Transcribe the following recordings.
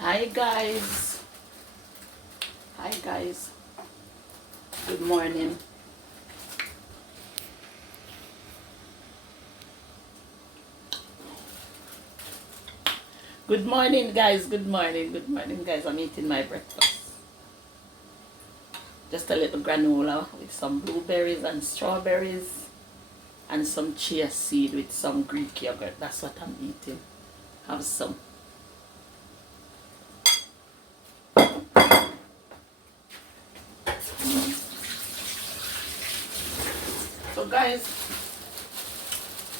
Hi guys. Hi guys. Good morning. Good morning guys. Good morning. Good morning guys. I'm eating my breakfast. Just a little granola with some blueberries and strawberries and some chia seed with some Greek yogurt. That's what I'm eating. Have some. So guys,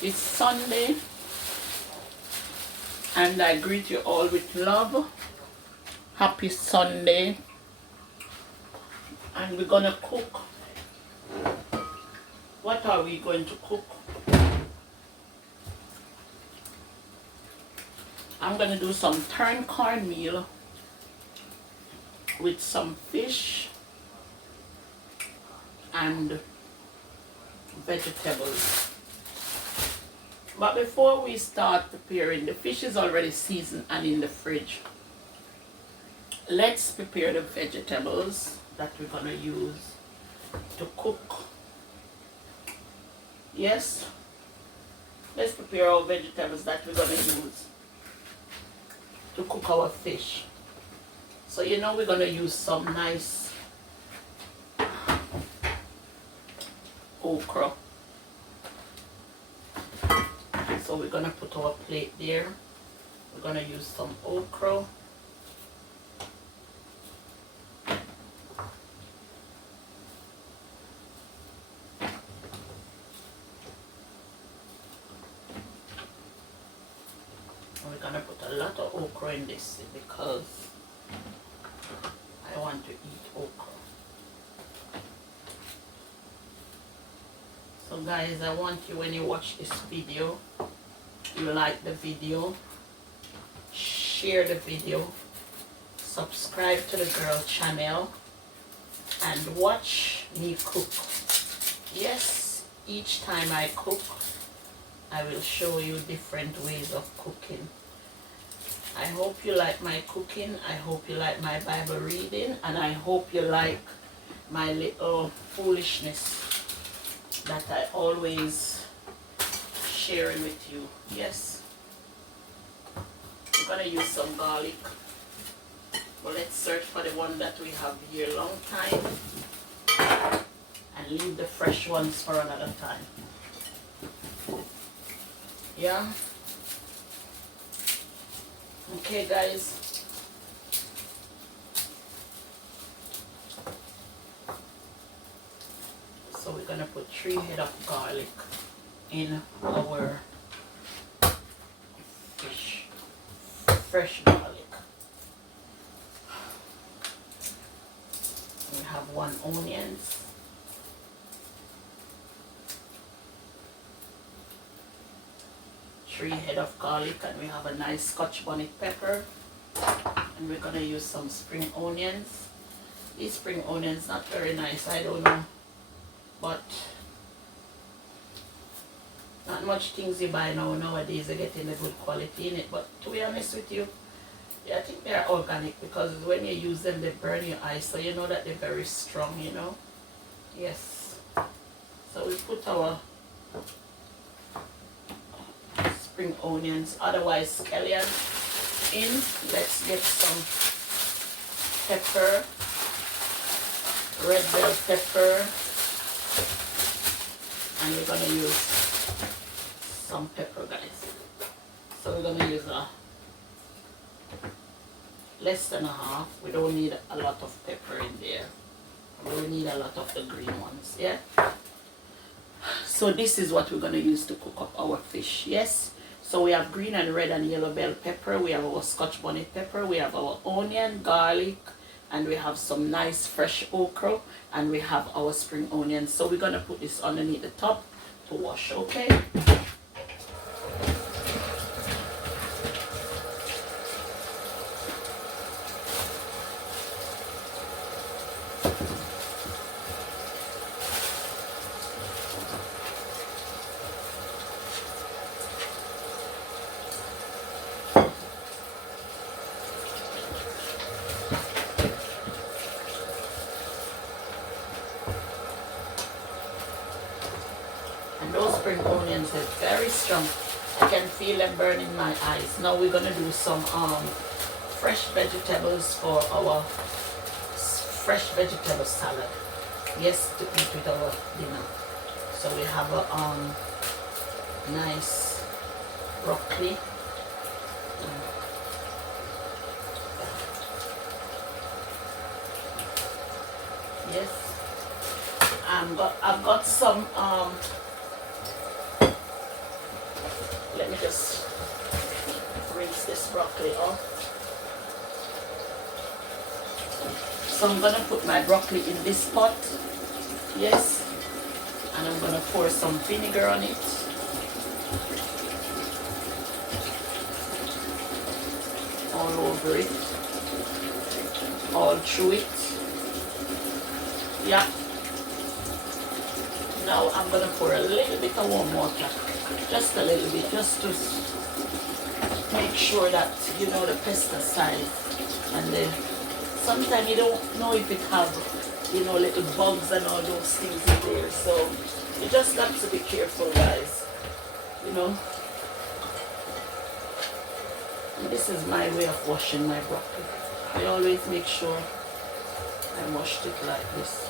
it's Sunday and I greet you all with love. Happy Sunday. And we're gonna cook. What are we going to cook? I'm gonna do some turned cornmeal with some fish and vegetables. But before we start preparing, the fish is already seasoned and in the fridge. Let's prepare the vegetables that we're gonna use to cook. Yes, let's prepare our vegetables that we're gonna use to cook our fish. So you know we're gonna use some nice okra. So we're gonna put our plate there. We're gonna use some okra. And we're gonna put a lot of okra in this because I want to eat okra. So guys, I want you, when you watch this video, you like the video, share the video, subscribe to the girl channel, and watch me cook. Yes, each time I cook, I will show you different ways of cooking. I hope you like my cooking. I hope you like my Bible reading, and I hope you like my little foolishness that I always sharing with you. Yes, we're gonna use some garlic, but let's search for the one that we have here long time and leave the fresh ones for another time. Yeah, okay guys, so we're gonna put 3 head of garlic in our fish, fresh garlic. We have 1 onion, 3 head of garlic, and we have a nice Scotch bonnet pepper, and we're gonna use some spring onions. These spring onions not very nice, I don't know, but not much things you buy nowadays are getting a good quality in it. But to be honest with you, yeah, I think they're organic, because when you use them they burn your eyes, so you know that they're very strong, you know. Yes, so we put our spring onions, otherwise scallion, in. Let's get some pepper, red bell pepper, and we're gonna use some pepper guys. So we're gonna use less than a half. We don't need a lot of pepper in there. We don't need a lot of the green ones. Yeah, so this is what we're gonna use to cook up our fish. Yes, so we have green and red and yellow bell pepper, we have our Scotch bonnet pepper, we have our onion, garlic, and we have some nice fresh okra, and we have our spring onions. So we're gonna put this underneath the top to wash. Okay, pigmented, very strong. I can feel them burning my eyes. Now we're gonna do some fresh vegetables for our fresh vegetable salad. Yes, to eat with our dinner. So we have a nice broccoli. Yes. I've got some let me just rinse this broccoli off. So I'm gonna put my broccoli in this pot. Yes. And I'm gonna pour some vinegar on it. All over it. All through it. Yeah. Now I'm gonna pour a little bit of warm water. Just a little bit, just to make sure that you know the pesticide and then sometimes you don't know if it have little bugs and all those things in there, so you just got to be careful, guys. And this is my way of washing my broccoli. I always make sure I washed it like this.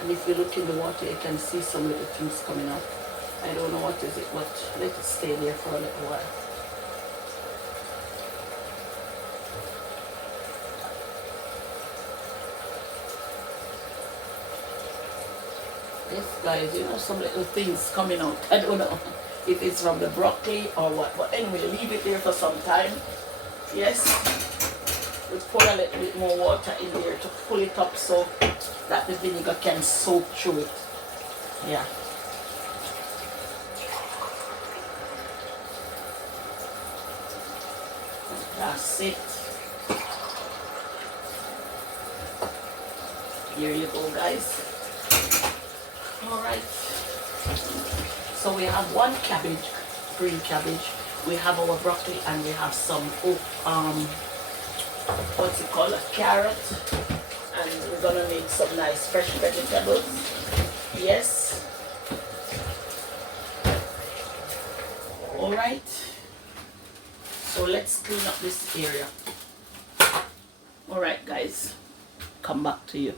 And if you look in the water, you can see some little things coming up. I don't know what is it, but let it stay there for a little while. Yes, guys, some little things coming out. I don't know if it's from the broccoli or what. But anyway, leave it there for some time. Yes. We pour a little bit more water in there to pull it up so that the vinegar can soak through it. Yeah. That's it. Here you go, guys. Alright. So we have one cabbage, green cabbage. We have our broccoli and we have some what's it called, a carrot. And we're gonna make some nice fresh vegetables. Yes. Alright. So let's clean up this area. Alright, guys. Come back to you.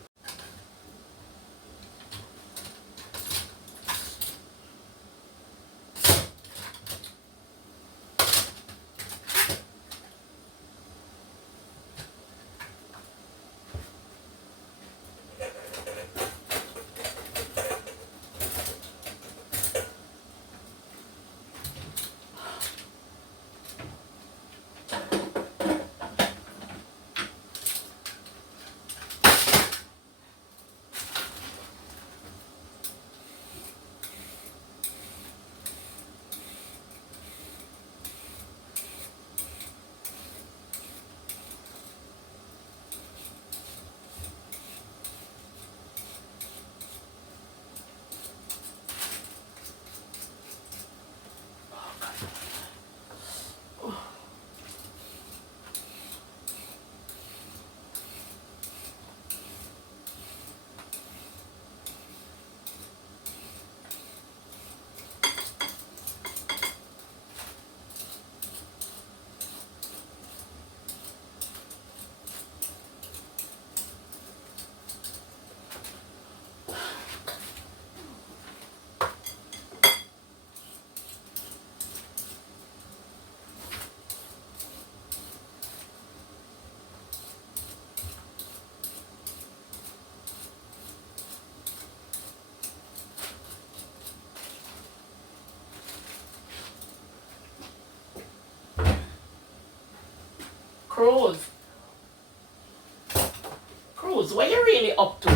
Cruz, what you really up to?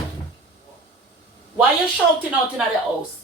Why you shouting out in the house?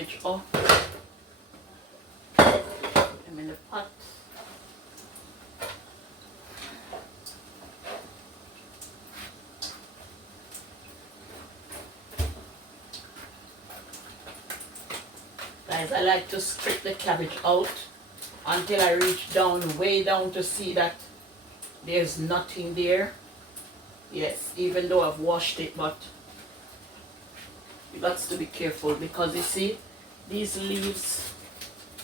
cabbage up. Put them in the pot. Guys, I like to strip the cabbage out until I reach down, way down, to see that there's nothing there. Yes, even though I've washed it, but you got to be careful because you see these leaves,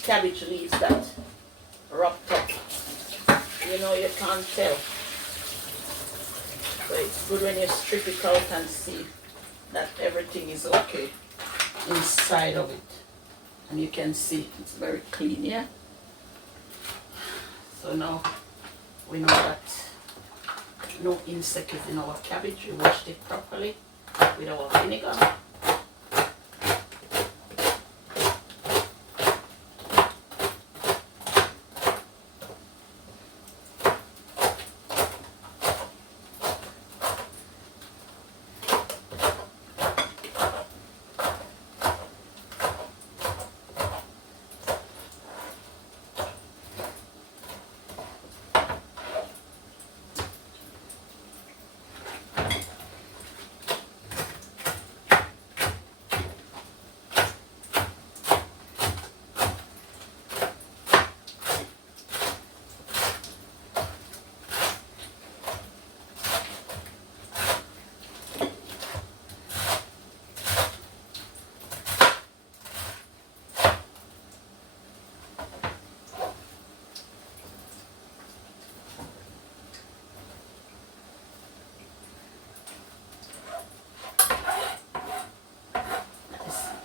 cabbage leaves that wrapped up, you know, you can't tell. So it's good when you strip it out and see that everything is okay inside of it. And you can see it's very clean, yeah? So now we know that no insect is in our cabbage. We washed it properly with our vinegar.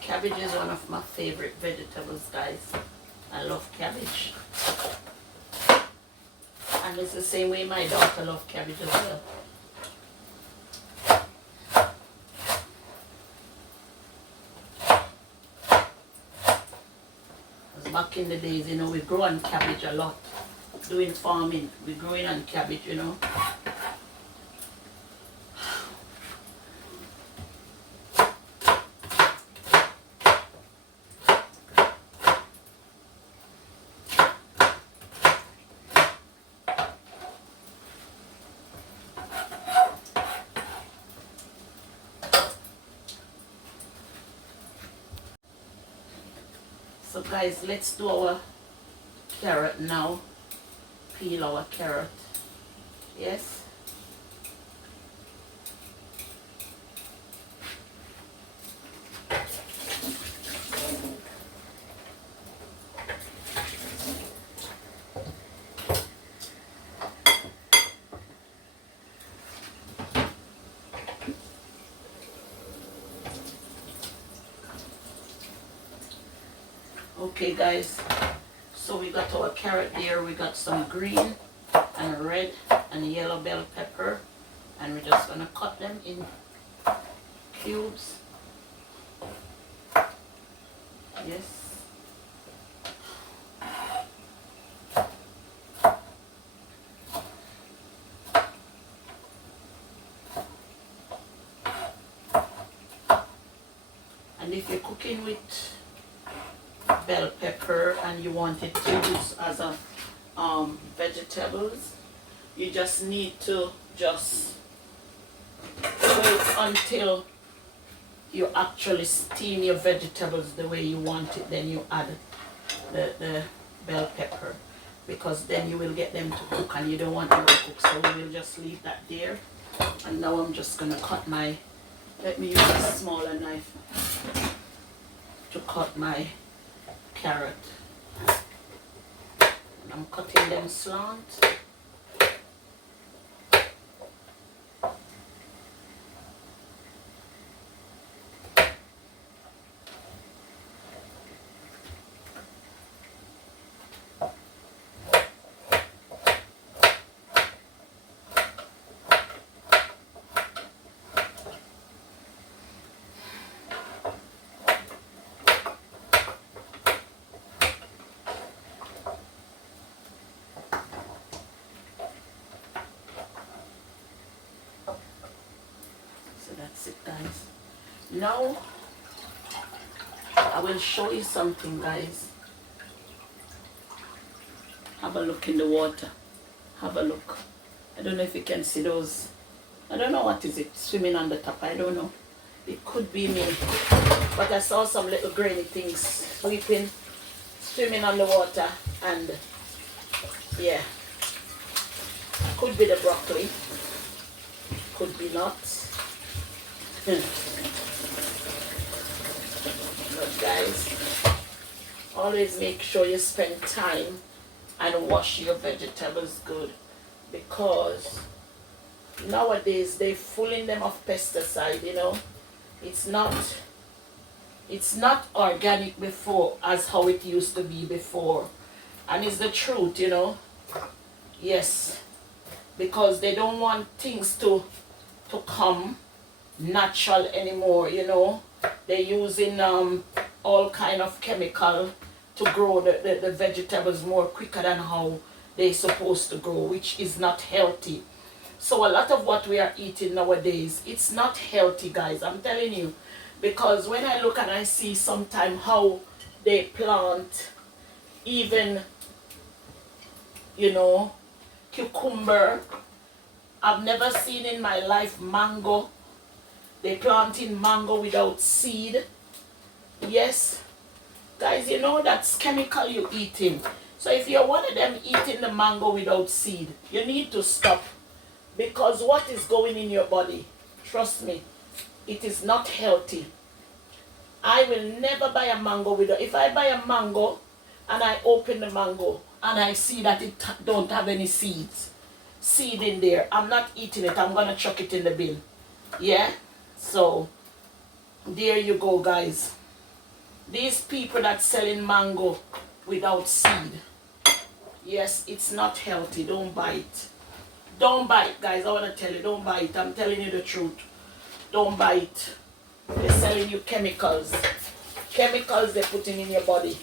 Cabbage is one of my favorite vegetables, guys. I love cabbage. And it's the same way my daughter loves cabbage as well. Because back in the days, you know, we grow on cabbage a lot. Doing farming, we're growing on cabbage, you know. So guys, let's do our carrot now. Peel our carrot. Yes. Okay guys, so we got our carrot there, we got some green and red and yellow bell pepper, and we're just gonna cut them in cubes. Yes. And if you're cooking with bell pepper and you want it to use as a vegetables, you just need to just wait until you actually steam your vegetables the way you want it, then you add the bell pepper, because then you will get them to cook and you don't want them to cook. So we will just leave that there. And now I'm just gonna cut my, let me use a smaller knife to cut my carrot. And I'm cutting them slant. That's it, guys. Now I I will show you something, guys. Have a look in the water. Have a look. I don't know if you can see those. I don't know what is it swimming on the top. I don't know. It could be me. But I saw some little grainy things swimming on the water. And yeah. Could be the broccoli. Could be not. But guys, always make sure you spend time and wash your vegetables good, because nowadays they're fooling them of pesticide, you know. It's not organic before as how it used to be before. And it's the truth, you know. Yes. Because they don't want things to come natural anymore, you know. They're using all kind of chemical to grow the vegetables more quicker than how they're supposed to grow, which is not healthy. So a lot of what we are eating nowadays, it's not healthy, guys. I'm telling you. Because when I look and I see sometimes how they plant even, you know, cucumber. I've never seen in my life mango. They planting mango without seed. Yes. Guys, you know that's chemical you're eating. So if you're one of them eating the mango without seed, you need to stop. Because what is going in your body, trust me, it is not healthy. I will never buy a mango without, if I buy a mango and I open the mango and I see that it don't have any seed in there, I'm not eating it. I'm gonna chuck it in the bin. Yeah. So there you go, guys. These people that selling mango without seed, yes, it's not healthy. Don't buy it. Don't buy it, guys. I want to tell you, don't buy it. I'm telling you the truth. Don't buy it. They're selling you chemicals. Chemicals they're putting in your body.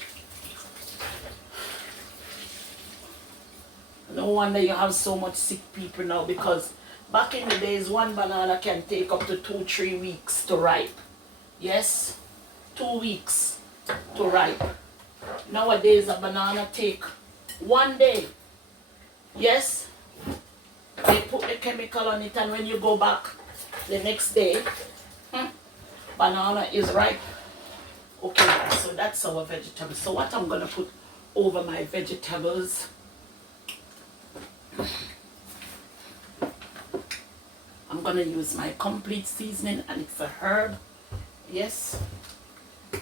No wonder you have so much sick people now, because back in the days, one banana can take up to 2-3 weeks to ripe. Yes, 2 weeks to ripe. Nowadays, a banana take 1 day. Yes, they put the chemical on it, and when you go back the next day, banana is ripe. Okay, guys, so that's our vegetables. So what I'm going to put over my vegetables, I'm going to use my complete seasoning, and it's a herb. Yes. I'm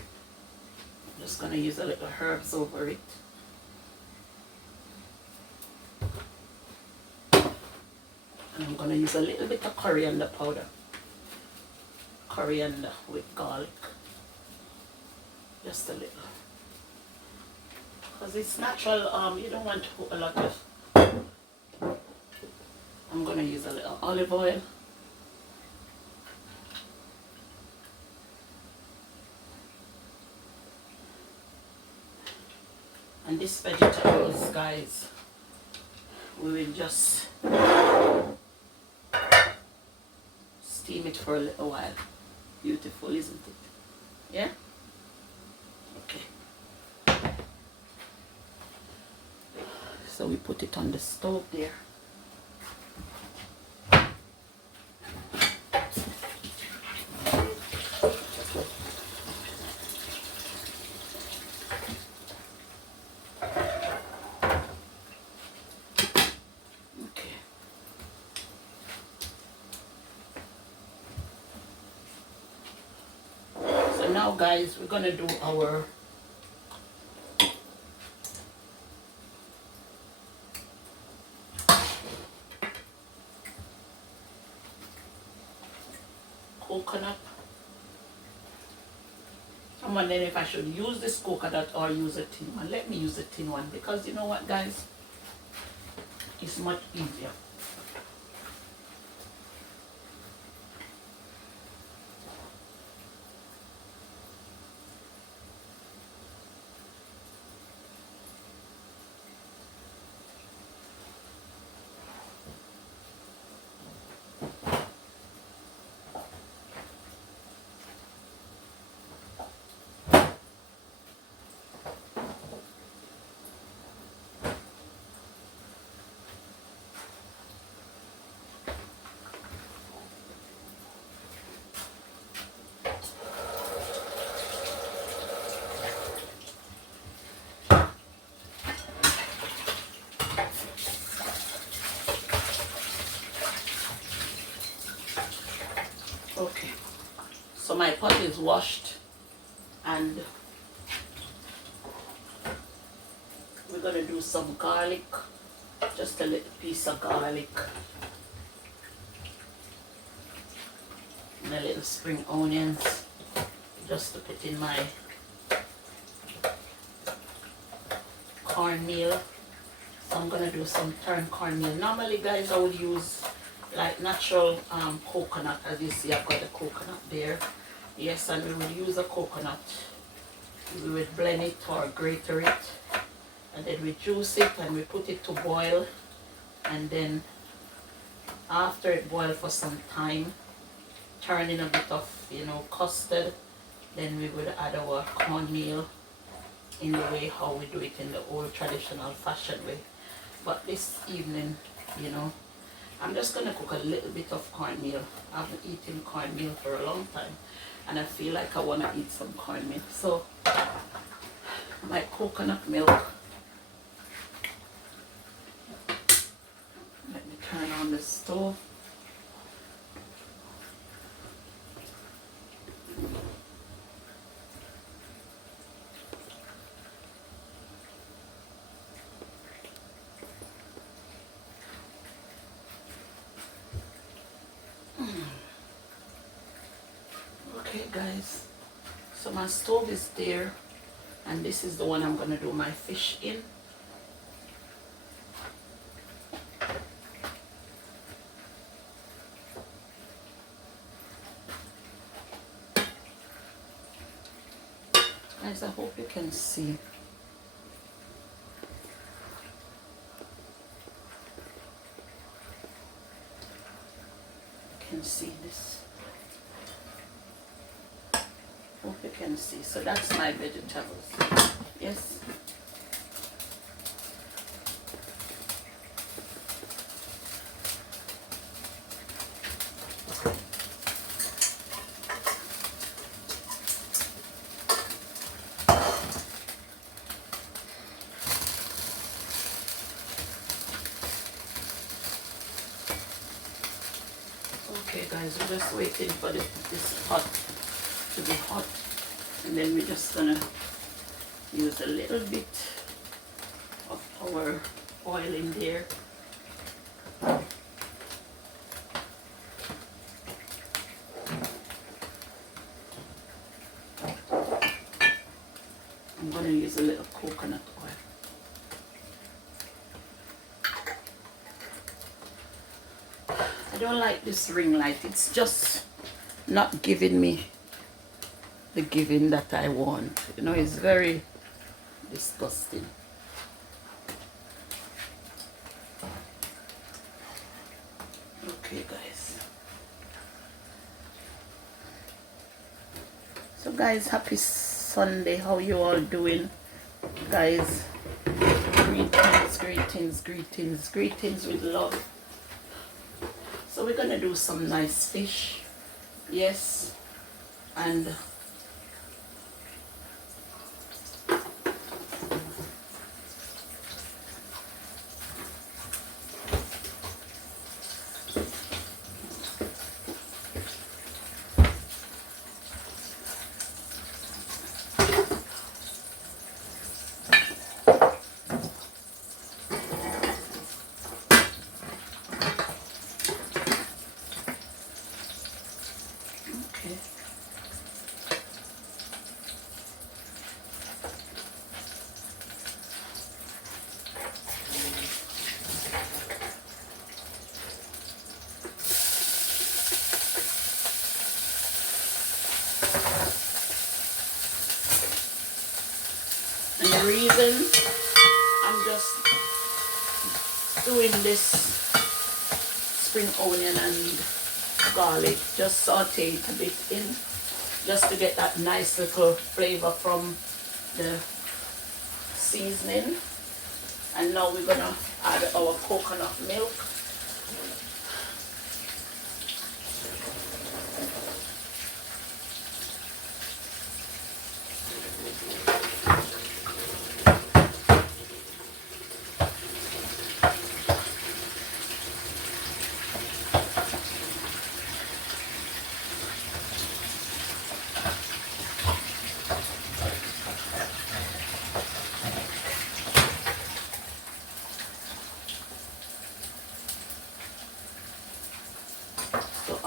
just going to use a little herbs over it. And I'm going to use a little bit of coriander powder. Coriander with garlic. Just a little. Because it's natural, you don't want to put a lot of. I'm going to use a little olive oil. And these vegetables, guys, we will just steam it for a little while. Beautiful, isn't it? Yeah? Okay. So we put it on the stove there. Now, guys, we're gonna do our coconut. I'm wondering if I should use this coconut or use a tin one. Let me use a tin one, because you know what, guys, it's much easier. my pot is washed, and we're gonna do some garlic, just a little piece of garlic and a little spring onions, just to put in my cornmeal. So I'm gonna do some turned cornmeal. Normally, guys, I would use like natural coconut. As you see, I've got the coconut there. Yes, and we would use a coconut. We would blend it or grate it, and then we juice it and we put it to boil, and then after it boils for some time, turn in a bit of, you know, custard, then we would add our cornmeal in the way how we do it in the old traditional fashion way. But this evening, you know, I'm just gonna cook a little bit of cornmeal. I haven't eaten cornmeal for a long time, and I feel like I wanna eat some cornmeal. So my coconut milk. Let me turn on the stove. Okay, guys, so my stove is there, and this is the one I'm gonna do my fish in. Guys, I hope you can see. You can see this. Hope you can see. So that's my vegetables. Yes. Okay, guys, we're just waiting for this pot to be hot, and then we're just gonna use a little bit of our oil in there. I'm gonna use a little coconut oil. I don't like this ring light. It's just not giving me the giving that I want. You know, it's very disgusting. Okay, guys. So, guys, happy Sunday. How you all doing, guys? Greetings, greetings, greetings, greetings with love. So we're gonna do some nice fish, yes, and the reason I'm just doing this spring onion and garlic, just saute it a bit in, just to get that nice little flavor from the seasoning. And now we're gonna add our coconut milk.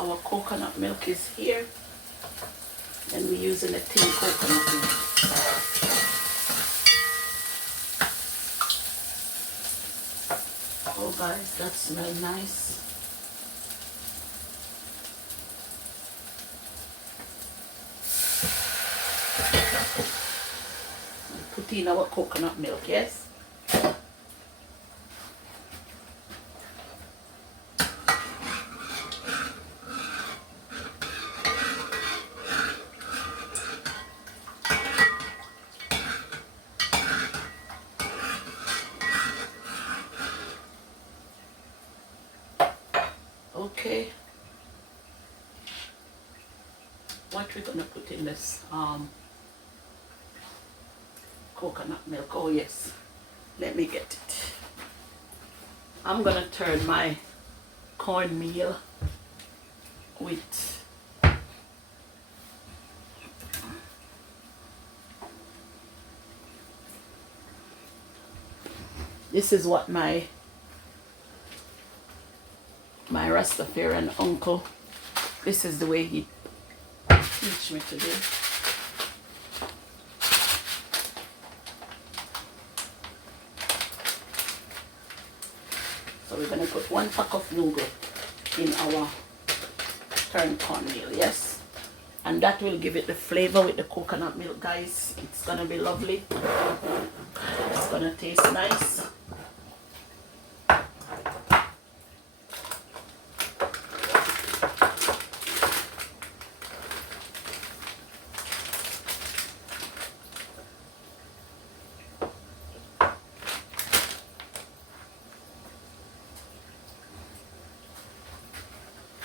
our coconut milk is here. And we're using a tin coconut milk. Oh guys, that smells nice. Put in our coconut milk, yes? Okay. What we're gonna put in this coconut milk? Oh yes, let me get it. I'm gonna turn my cornmeal with this is what my Rastafarian uncle, this is the way he teach me to do. So we're going to put 1 pack of nougat in our turned cornmeal, yes? And that will give it the flavor with the coconut milk, guys. It's going to be lovely. It's going to taste nice.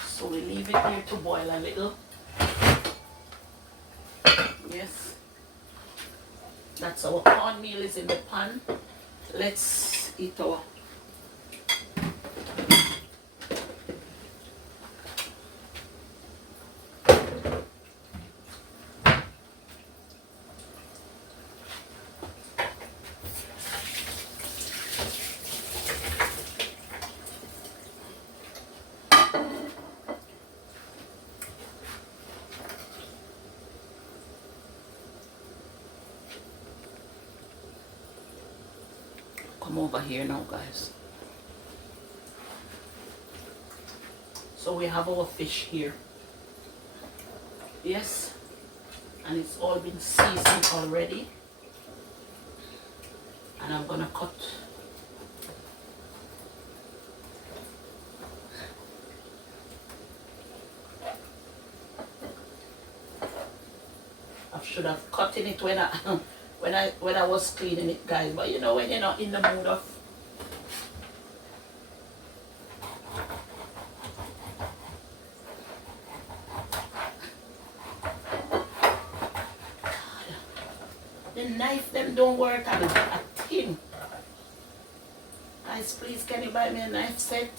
So we leave it here to boil a little. Yes. That's our cornmeal is in the pan. Let's eat our come over here now, guys. So we have our fish here. Yes. And it's all been seasoned already. And I'm gonna cut I should have cut in it when I was cleaning it, guys, but you know when you're not in the mood of the knife them don't work at a tin. Guys, please can you buy me a knife set?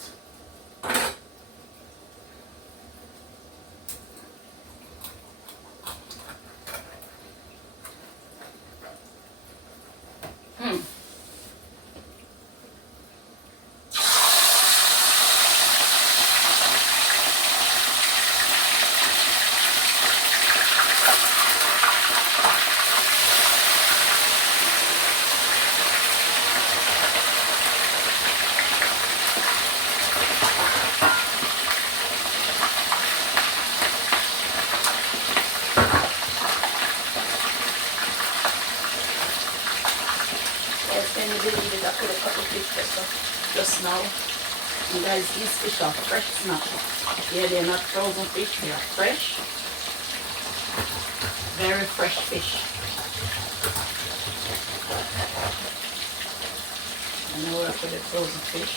Can you believe it? I could have cut the fish just now. You guys, these fish are fresh now. Yeah, they're not frozen fish, they are fresh. Very fresh fish. I know we're for the frozen fish.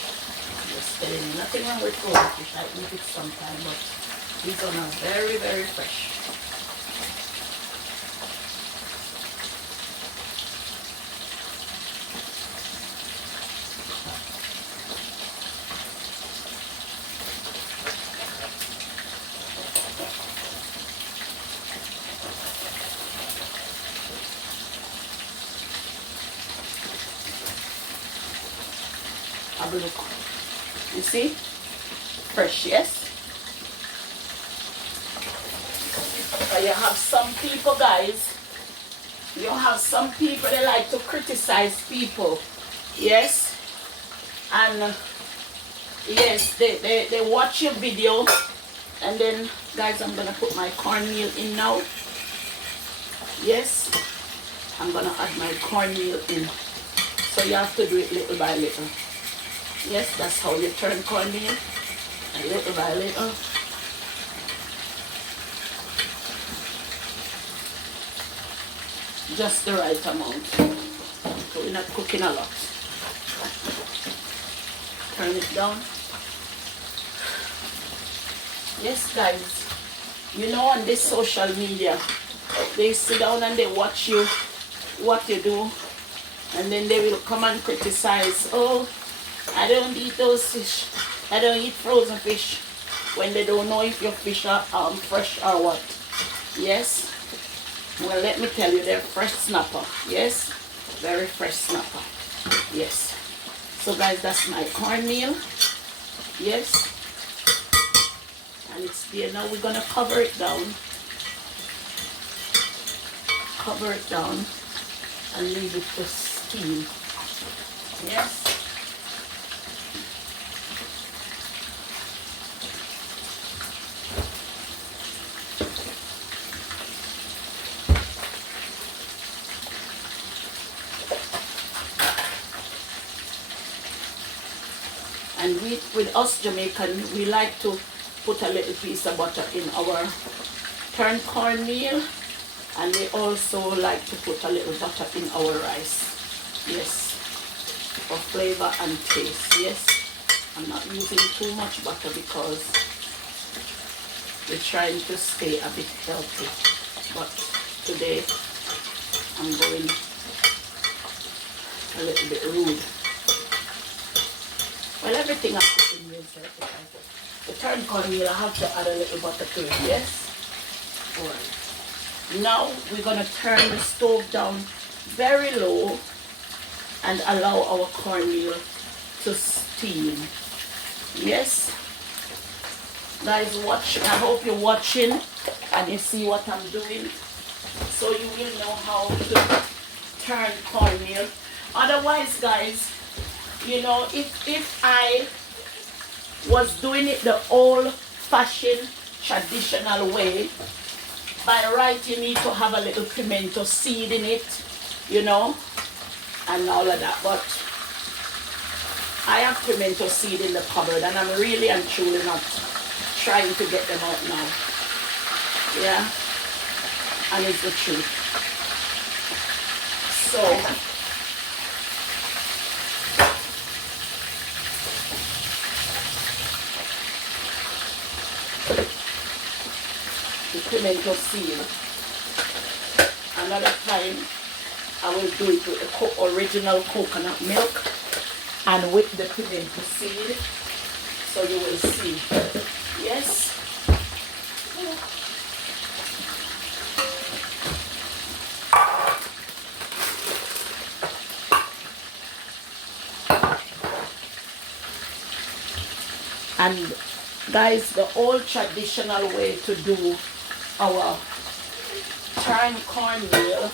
I'm just telling you, nothing wrong with frozen fish. I eat it sometimes, but these are not very, very fresh. Have a look. You see? Fresh, yes? But you have some people, guys, you have some people, they like to criticize people. Yes. And yes, they watch your video. And then, guys, I'm going to put my cornmeal in now. Yes. I'm going to add my cornmeal in. So you have to do it little by little. Yes, that's how you turn cornmeal. And little by little. Just the right amount. So we're not cooking a lot. Turn it down. Yes, guys. You know, on this social media, they sit down and they watch you, what you do, and then they will come and criticize. Oh, I don't eat those fish. I don't eat frozen fish. When they don't know if your fish are fresh or what. Yes. Well, let me tell you, they're fresh snapper. Yes. Very fresh snapper. Yes. So guys, that's my cornmeal. Yes. And it's there. Now we're going to cover it down. Cover it down and leave it to steam. Yes. And with us Jamaican, we like to put a little piece of butter in our turned cornmeal, and we also like to put a little butter in our rice. Yes, for flavor and taste. Yes, I'm not using too much butter because we're trying to stay a bit healthy. But today I'm going a little bit rude. Well, everything I put in here is healthy. The turned cornmeal, I have to add a little butter to it. Yes. Alright. Now we're gonna turn the stove down very low and allow our cornmeal to steam. Yes. Guys, watch. I hope you're watching and you see what I'm doing, so you will know how to turn cornmeal. Otherwise, guys, you know, if I was doing it the old-fashioned traditional way, by right you need to have a little pimento seed in it, you know, and all of that. But I have pimento seed in the cupboard, and I'm really and truly not trying to get them out now. Yeah, and it's the truth. So the pimento seed. Another time I will do it with the original coconut milk and with the pimento seed, so you will see. Yes. And guys, the old traditional way to do our turned cornmeal,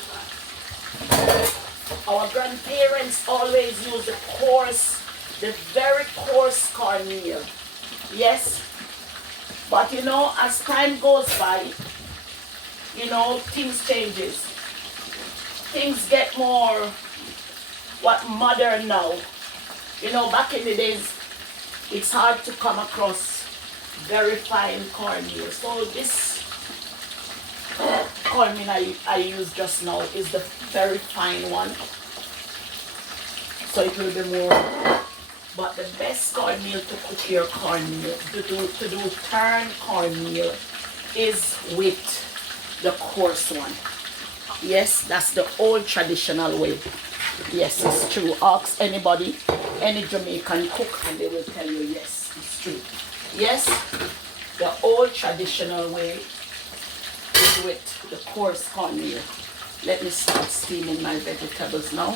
our grandparents always use the very coarse cornmeal. Yes. But you know, as time goes by, you know, things changes. Things get more modern now. You know, back in the days, it's hard to come across very fine cornmeal. So this cornmeal I used just now is the very fine one. So it will be more. But the best cornmeal to cook your cornmeal, to do turned cornmeal, is with the coarse one. Yes, that's the old traditional way. Yes, it's true. Ask anybody, any Jamaican cook, and they will tell you, yes, it's true. Yes, the old traditional way is with the coarse cornmeal. Let me start steaming my vegetables now.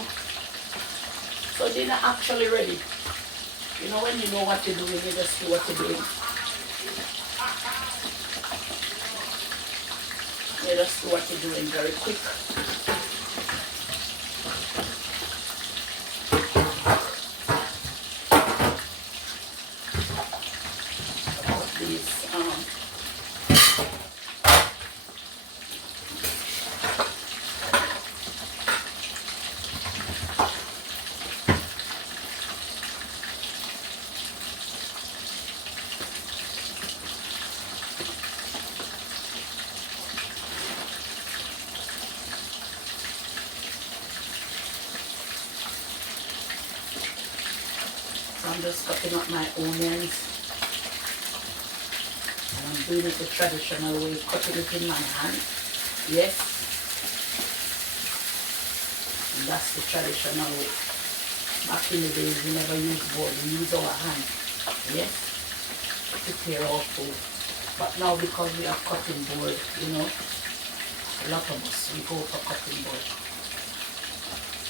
So dinner actually ready. You know, when you know what you're doing, you just do what you're doing. You just do what you're doing very quick. These I'm just cutting up my onions. And I'm doing it the traditional way, cutting it in my hand. Yes. And that's the traditional way. Back in the days, we never used board, we used our hand. Yes. To prepare our food. But now because we have cutting board, you know, a lot of us, we go for cutting board.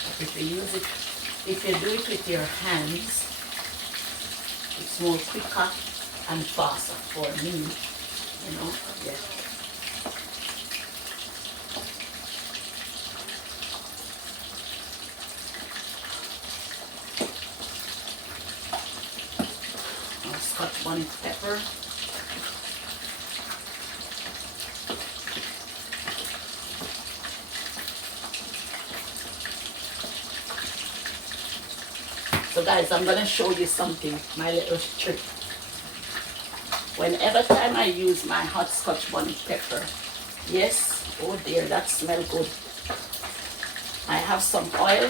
But if you use it, if you do it with your hands, it's more quicker and faster for me, you know, yeah. Scotch bonnet pepper. So guys, I'm going to show you something, my little trick. Whenever time I use my hot Scotch bonnet pepper, yes, oh dear, that smells good. I have some oil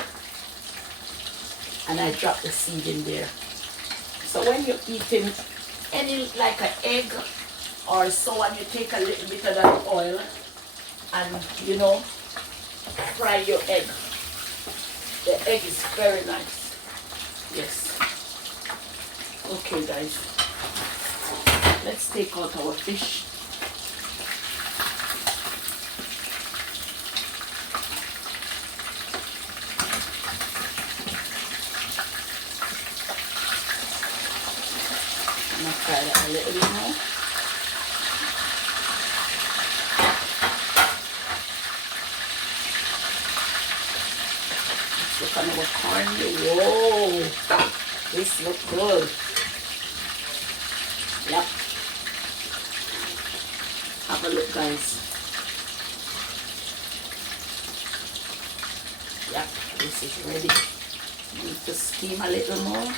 and I drop the seed in there. So when you're eating any, like an egg or so on, you take a little bit of that oil and, you know, fry your egg. The egg is very nice. Yes. Okay guys, let's take out our fish. I'm gonna fry that a little bit more. Look at our corn. Whoa, this looks good. Yep. Have a look, guys. Yep, this is ready. Need to steam a little more.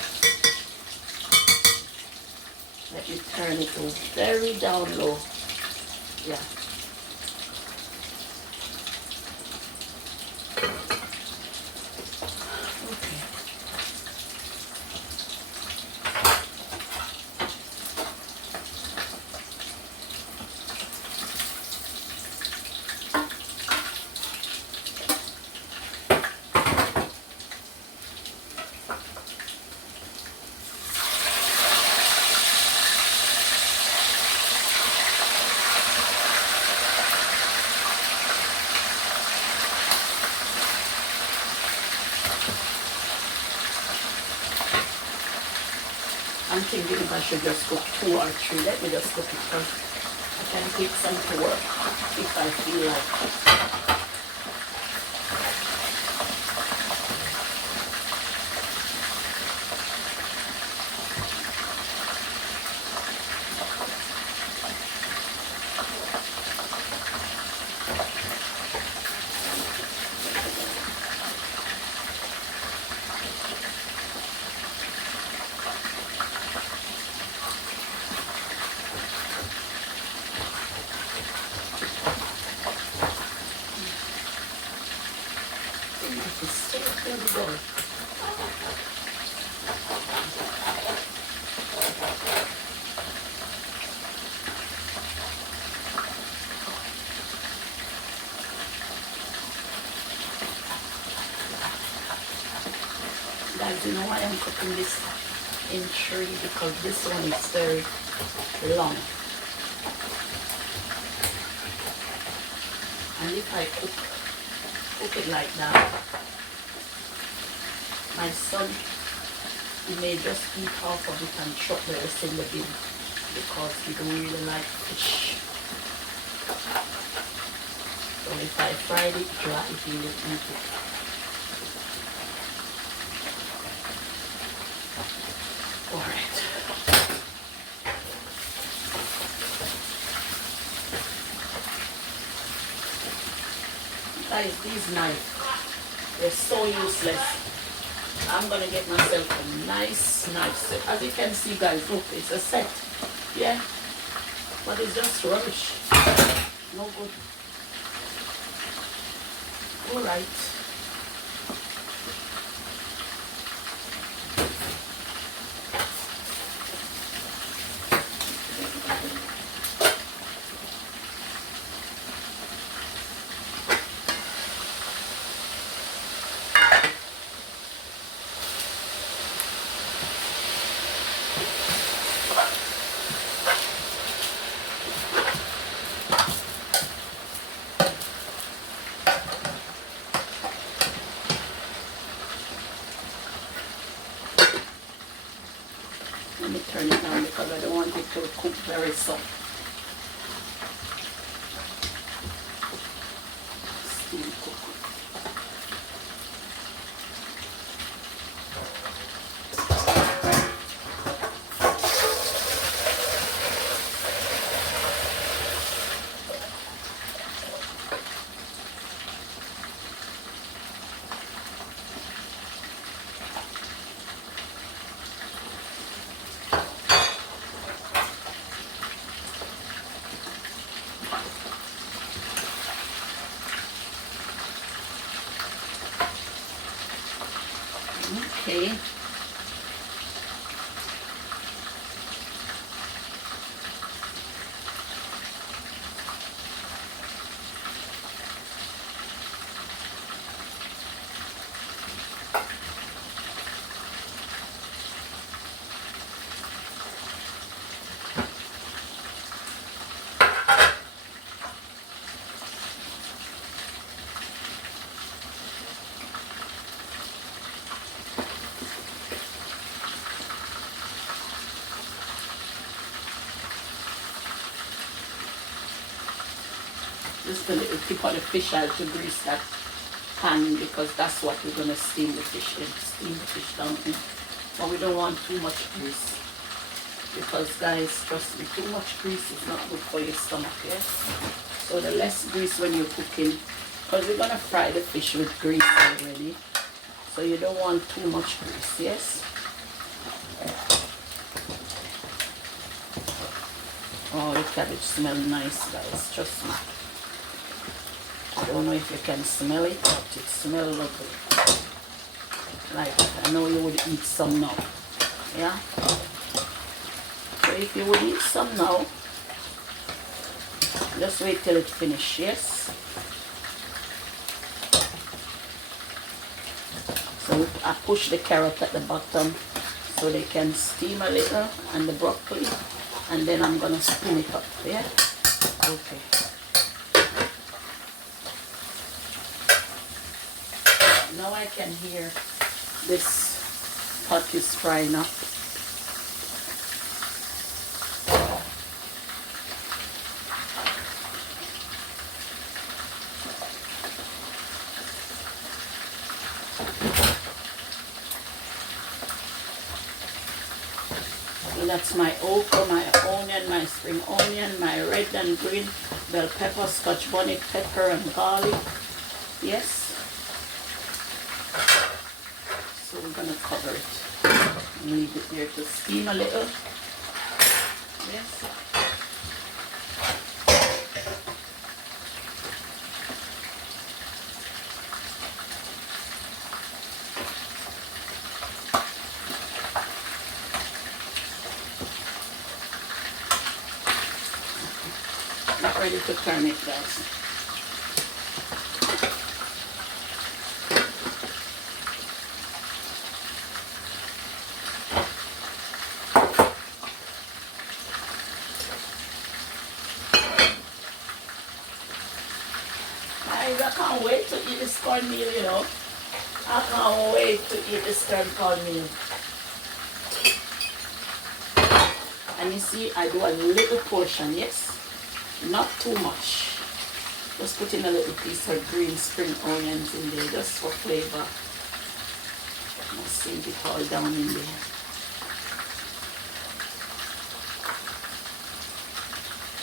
Let me turn it to very down low. Yeah. I'm thinking if I should just cook 2 or 3. Let me just cook it first. I can take some to work if I feel like. Guys, you know why I'm cooking this in 3? Because this one is very long. And if I cook it like that, my son, he may just eat half of it and chuck the rest in the bin because he don't really like fish. So if I fried it dry, you will eat it. Alright. Guys, these knives, they're so useless. I'm gonna get myself a nice knife set. As you can see, guys, look, it's a set. Yeah, but it's just rubbish. No good. Alright. Let me turn it down because I don't want it to cook very soft. Steam cook. Okay. Just a little tip of the fish oil to grease that pan because that's what we're gonna steam the fish in. Steam the fish down in. But we don't want too much grease. Because guys, trust me, too much grease is not good for your stomach, yeah? So the less grease when you're cooking, because we're gonna fry the fish with grease already. So you don't want too much grease, yes? Oh, the cabbage smells nice, guys, trust me. I don't know if you can smell it, but it smells lovely. Like, I know you would eat some now, yeah? So if you would eat some now, just wait till it finishes, yes? So I push the carrot at the bottom so they can steam a little and the broccoli, and then I'm gonna spin it up, yeah? Okay. Now I can hear this pot is frying up. So that's my okra, my onion, my spring onion, my red and green bell pepper, scotch bonnet pepper and garlic. Yes. So we're gonna cover it and leave it there to steam a little. Yes. Not ready to turn it, guys. I can't wait to eat this cornmeal, you know. I can't wait to eat this cornmeal. And you see, I do a little portion, yes? Not too much. Just put in a little piece of green spring onions in there just for flavor. And sieve it all down in there.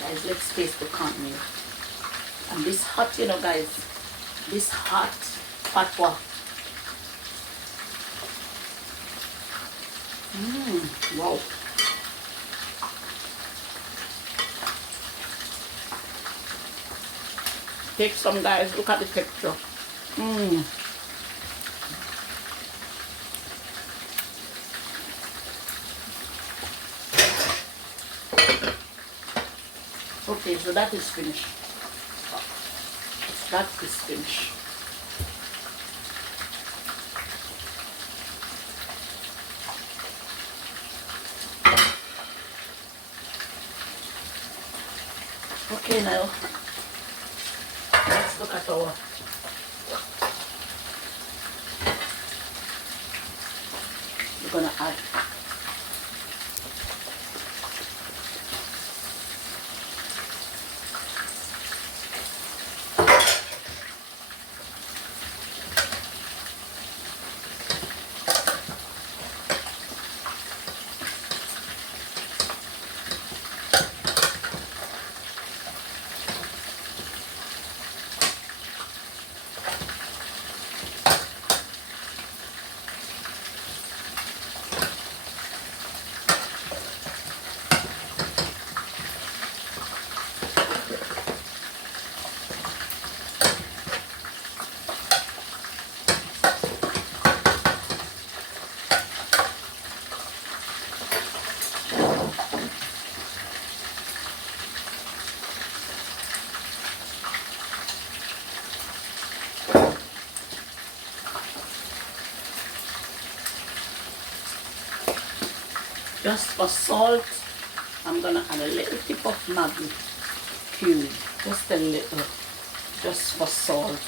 Guys, let's taste the cornmeal. And this hot, you know guys, this hot patwa. Wow. Take some, guys, look at the texture. Okay, so that is finished. That is finished. Okay, now let's look at our we're gonna add just for salt. I'm gonna add a little tip of Maggi cube, just a little, just for salt.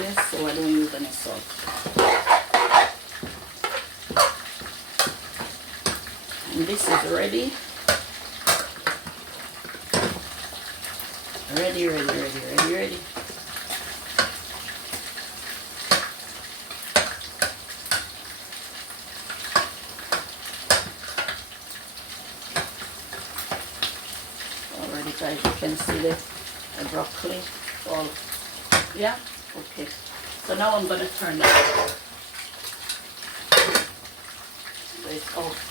Yes, so I don't use any salt. And this is ready. Ready. Already, guys, you can see the broccoli. All, yeah, okay. So now I'm gonna turn that off.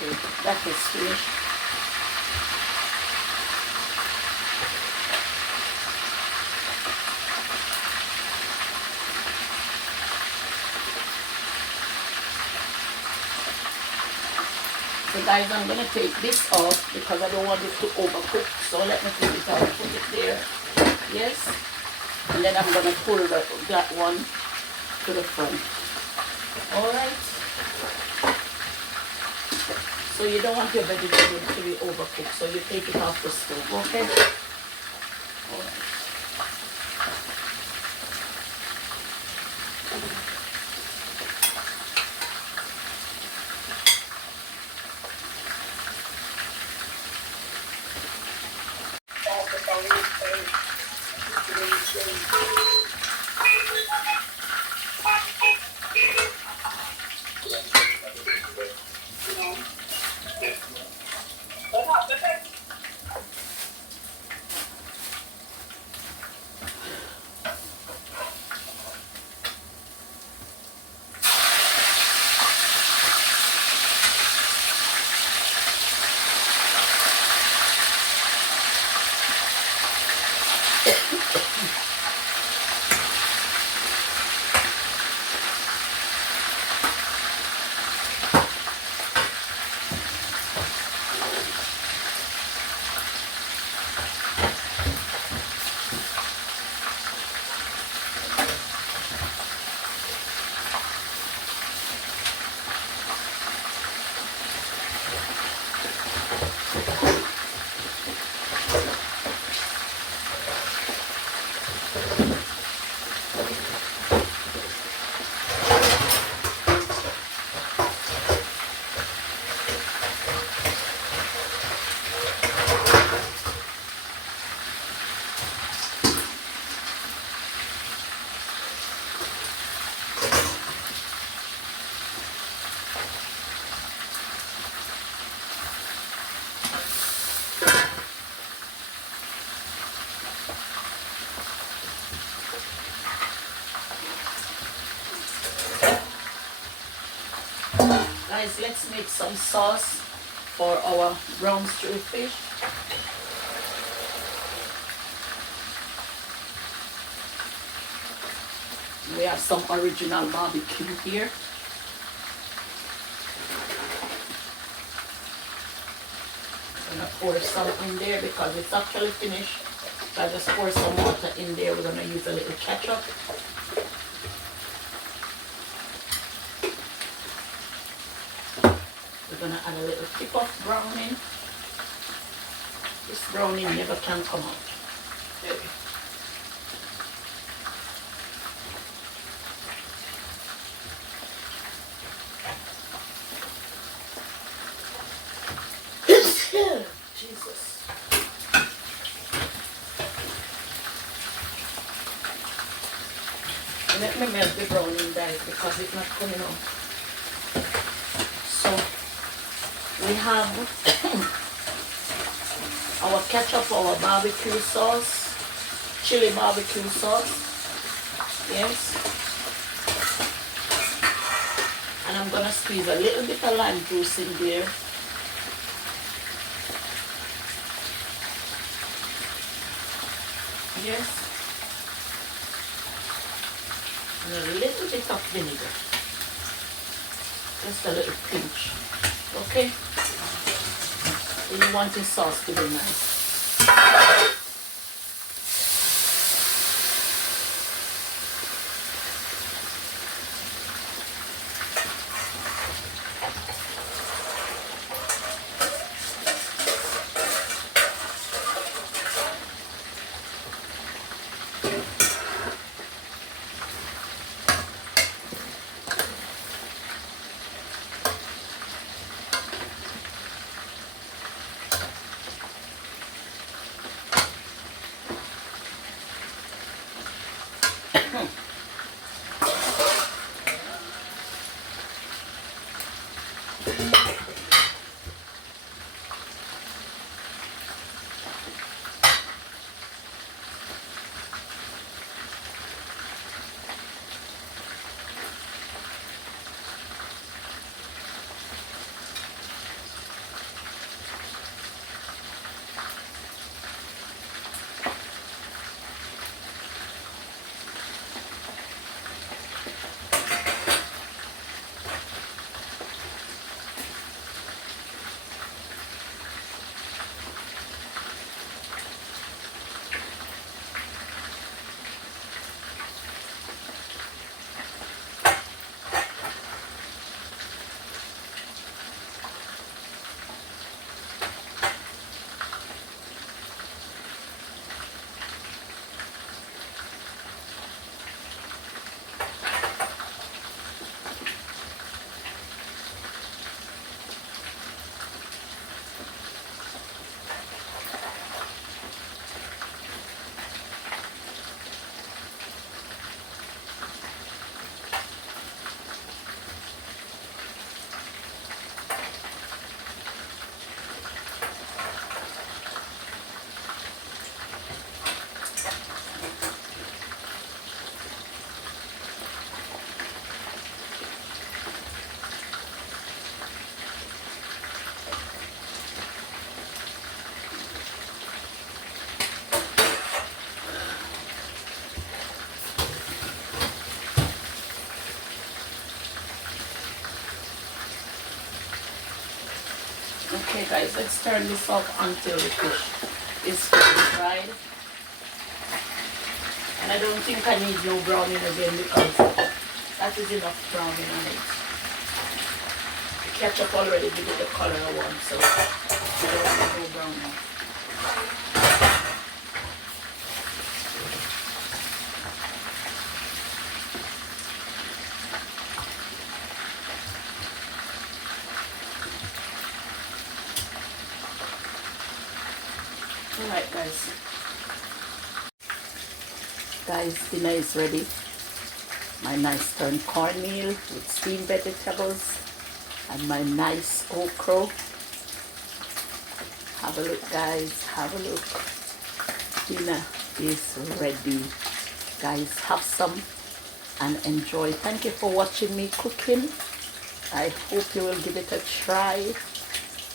Okay, that is finished. So guys, I'm going to take this off because I don't want it to overcook. So let me take it out and put it there. Yes. And then I'm going to pull that one to the front. Alright. So you don't want your vegetables to be overcooked. So you take it off the stove. Okay. Alright. Guys, let's make some sauce for our brown stew fish. We have some original barbecue here. I'm gonna pour some in there because it's actually finished. So I just pour some water in there. We're gonna use a little ketchup. We're gonna add a little tip of browning. This browning never can come out. There we go. Jesus. Let me melt the browning guys because it's not coming out. So we have our ketchup, our barbecue sauce, chili barbecue sauce. Yes. And I'm gonna squeeze a little bit of lime juice in there. Yes. And a little bit of vinegar. Just a little pinch. Okay? So you want your sauce to be nice. Okay guys, let's turn this off until the fish is fried. And I don't think I need no browning again because that is enough browning on it. ketchup already give it the color I want, so I don't want to go brown now. Alright guys. Guys, dinner is ready. My nice turned cornmeal with steamed vegetables and my nice okra. Have a look guys, have a look. Dinner is ready. Guys, have some and enjoy. Thank you for watching me cooking. I hope you will give it a try.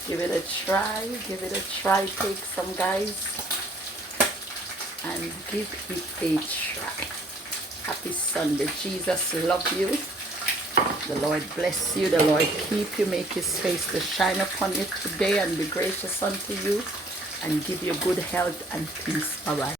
Give it a try, give it a try. Take some guys and give it a try. Happy Sunday. Jesus love you. The Lord bless you. The Lord keep you. Make his face to shine upon you today and be gracious unto you and give you good health and peace. Bye-bye.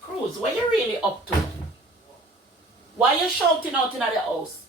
Cruz, what you really up to? Why you shouting out in the house?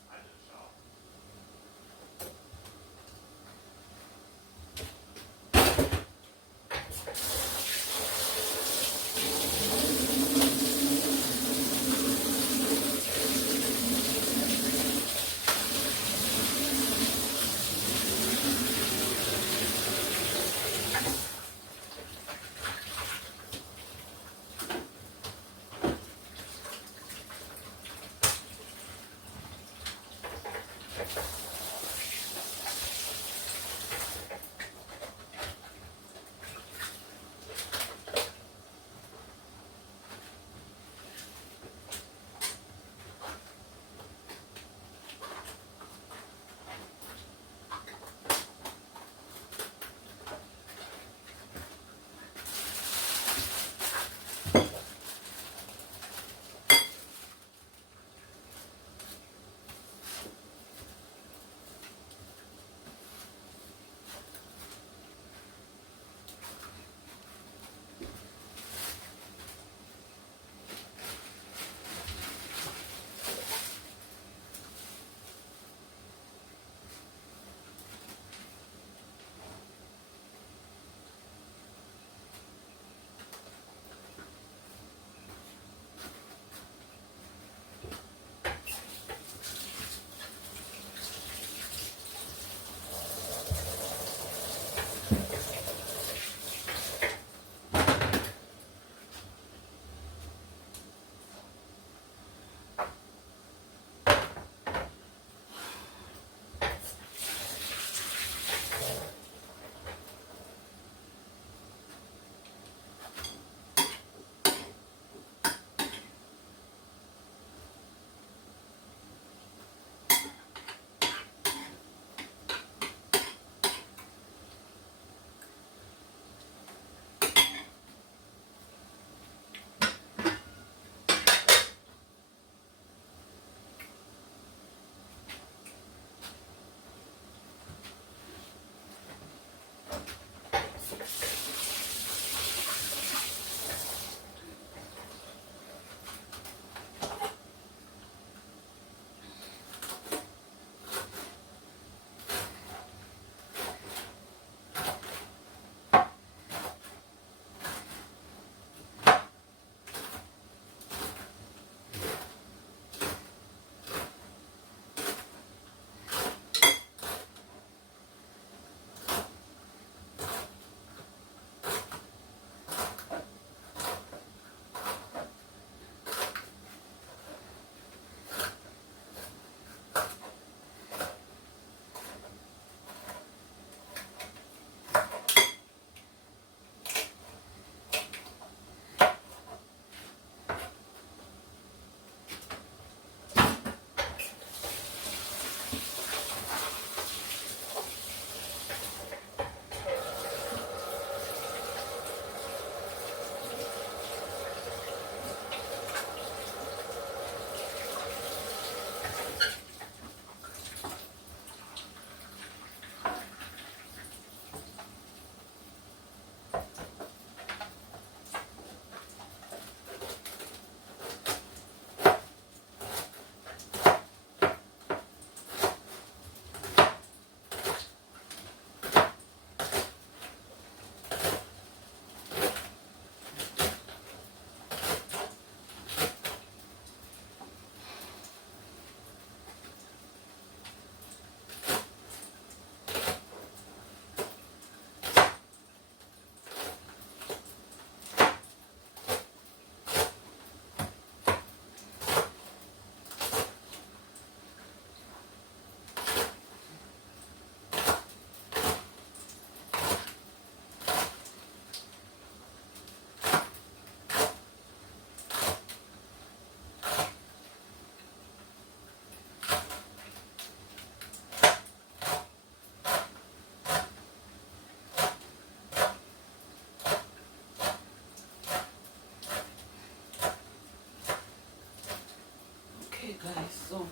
guys, so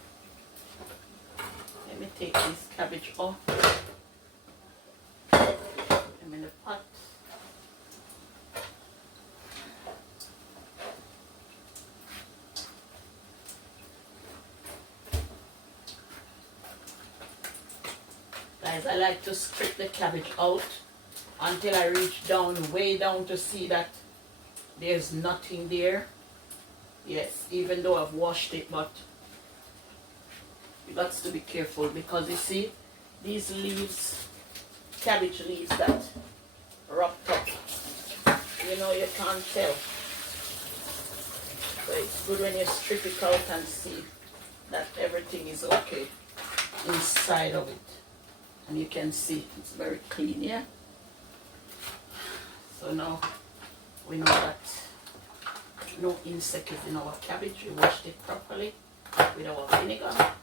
let me take this cabbage off. I'm in the pot. Guys, I like to strip the cabbage out until I reach down, way down, to see that there's nothing there. Yes, even though I've washed it, but you got to be careful, because you see these leaves, cabbage leaves that wrapped up, you know, you can't tell. So it's good when you strip it out and see that everything is okay inside of it. And you can see it's very clean, yeah? So now we know that no insect is in our cabbage. We washed it properly with our vinegar.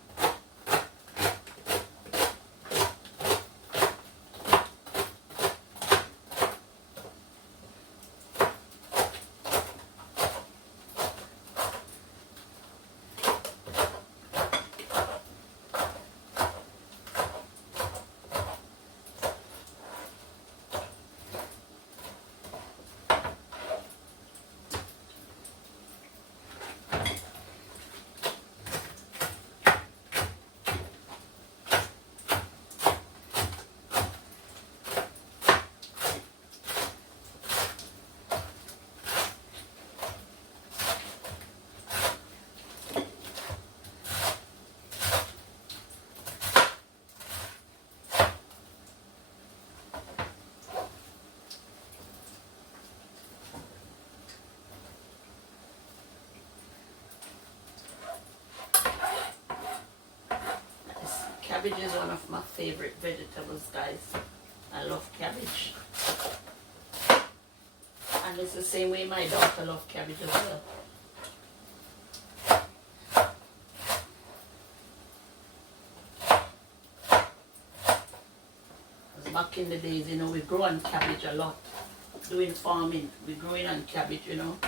Cabbage is one of my favorite vegetables, guys. I love cabbage. And it's the same way my daughter loves cabbage as well. Because back in the days, you know, we grow on cabbage a lot. Doing farming, we growing on cabbage, you know.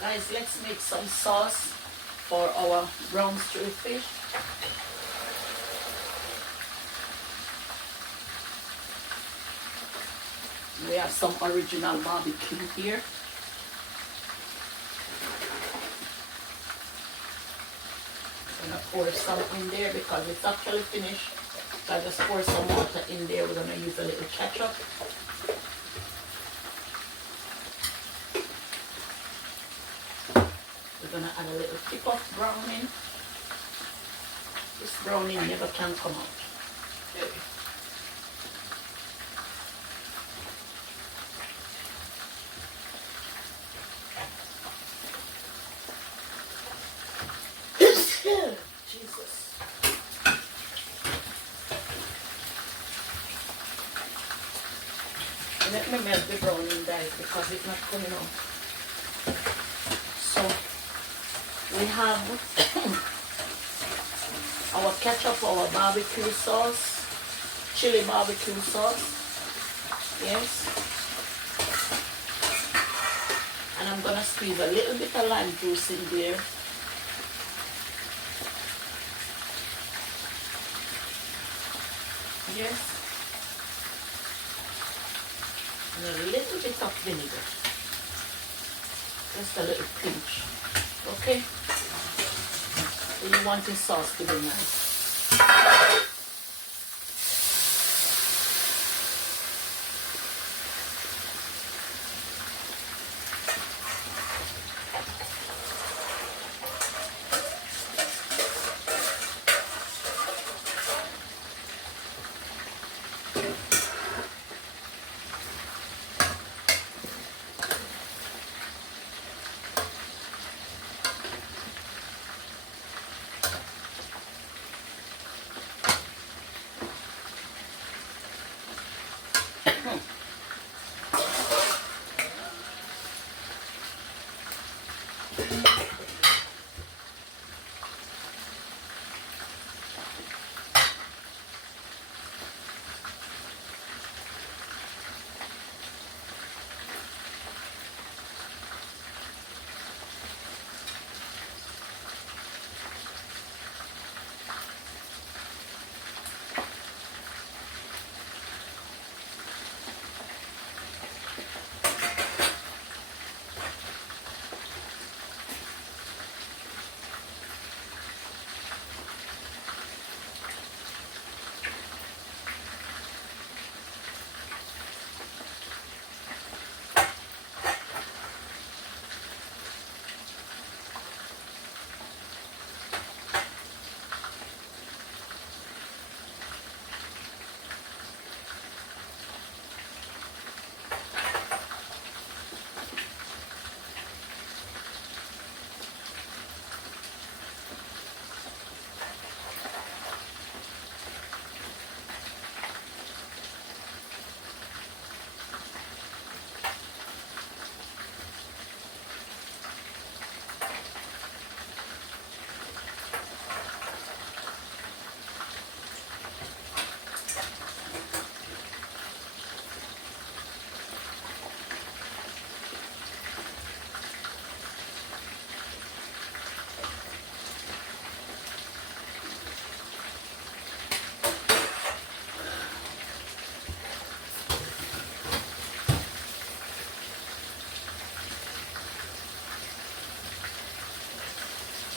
Guys, let's make some sauce for our brown stew fish. We have some original barbecue here. I'm gonna pour some in there because it's actually finished. So I just pour some water in there. We're gonna use a little ketchup. We're gonna add a little tip of browning. This browning never can come out. There. Jesus. Let me melt the browning guys because it's not coming out. So we have our ketchup, our barbecue sauce, chili barbecue sauce. Yes. And I'm gonna squeeze a little bit of lime juice in there. Yes. And a little bit of vinegar. Just a little pinch. Okay? So you want your sauce to be nice.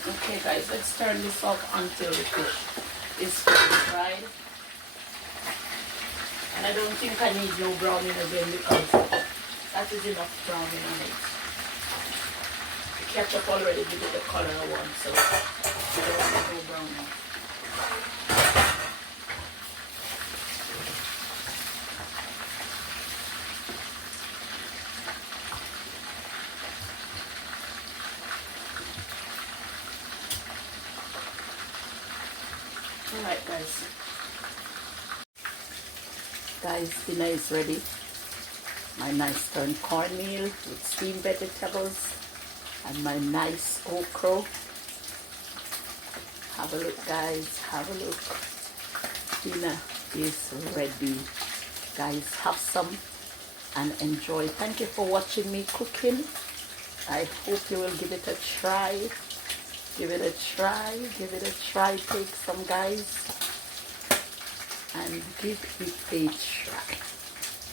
Okay guys, let's turn this off until the fish is fried. And I don't think I need no browning again because that is enough browning on it. The ketchup already gives it the color I want, so I don't want no browning. Alright guys, dinner is ready. My nice turned cornmeal with steamed vegetables and my nice okra. Have a look guys, have a look. Dinner is ready. Guys, have some and enjoy. Thank you for watching me cooking. I hope you will give it a try. Give it a try, give it a try, take some guys, and give it a try.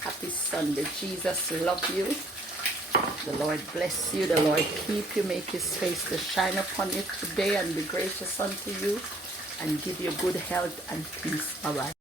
Happy Sunday. Jesus love you. The Lord bless you. The Lord keep you, make his face to shine upon you today and be gracious unto you and give you good health and peace. Bye-bye.